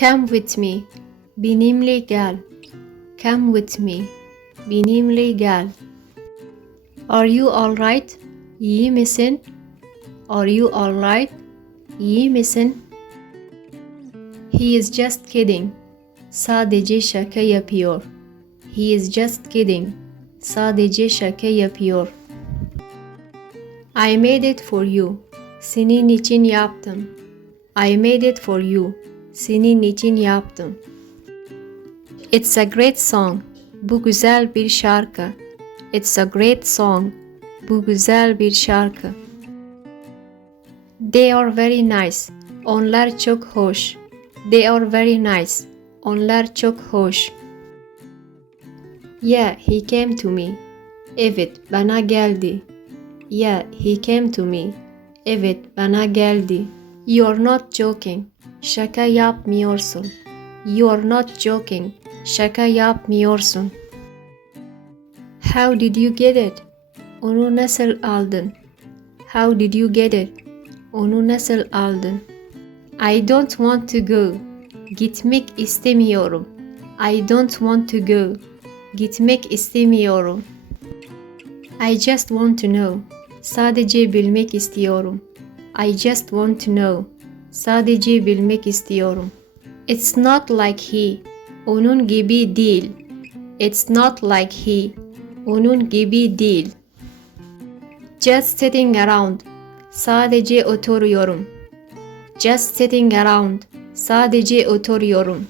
Come with me. Benimle gel. Come with me. Benimle gel. Are you alright? İyi misin? Are you alright? İyi misin? He is just kidding. Sadece şaka yapıyor. He is just kidding. Sadece şaka yapıyor. I made it for you. Senin için yaptım. I made it for you. Senin için yaptım. It's a great song. Bu güzel bir şarkı. It's a great song. Bu güzel bir şarkı. They are very nice. Onlar çok hoş. They are very nice. Onlar çok hoş. Yeah, he came to me. Evet, bana geldi. Yeah, he came to me. Evet, bana geldi. You're not joking. Şaka yapmıyorsun. You're not joking. Şaka yapmıyorsun. How did you get it? Onu nasıl aldın? How did you get it? Onu nasıl aldın? I don't want to go. Gitmek istemiyorum. I don't want to go. Gitmek istemiyorum. I just want to know. Sadece bilmek istiyorum. I just want to know. Sadece bilmek istiyorum. It's not like he. Onun gibi değil. It's not like he. Onun gibi değil. Just sitting around. Sadece oturuyorum. Just sitting around. Sadece oturuyorum.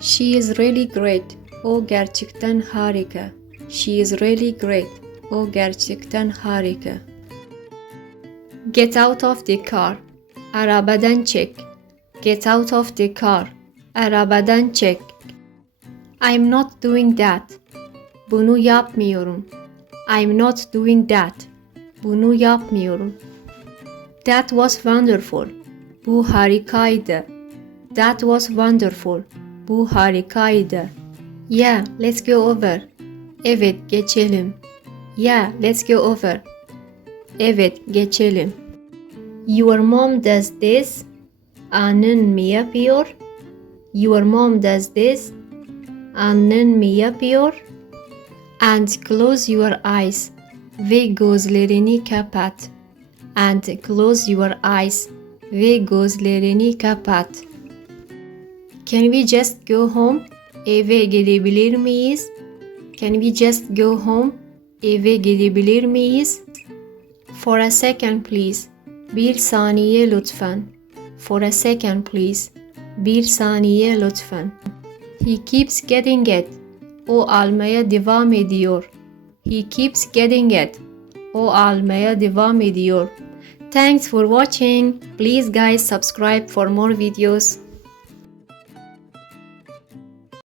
She is really great. O gerçekten harika. She is really great. O gerçekten harika. Get out of the car. Arabadan çek. Get out of the car. Arabadan çek. I'm not doing that. Bunu yapmıyorum. I'm not doing that. Bunu yapmıyorum. That was wonderful. Bu harikaydı. That was wonderful. Bu harikaydı. Yeah, let's go over. Evet, geçelim. Yeah, let's go over. Evet, geçelim. Your mom does this. Annen mi yapıyor? Your mom does this. Annen mi yapıyor? And close your eyes. Ve gözlerini kapat. And close your eyes. Ve gözlerini kapat. Can we just go home? Eve gidebilir miyiz? Can we just go home? Eve gidebilir miyiz? For a second please. Bir saniye lütfen. For a second please. Bir saniye lütfen. He keeps getting it. O almaya devam ediyor. He keeps getting it. O almaya devam ediyor. Thanks for watching. Please guys subscribe for more videos.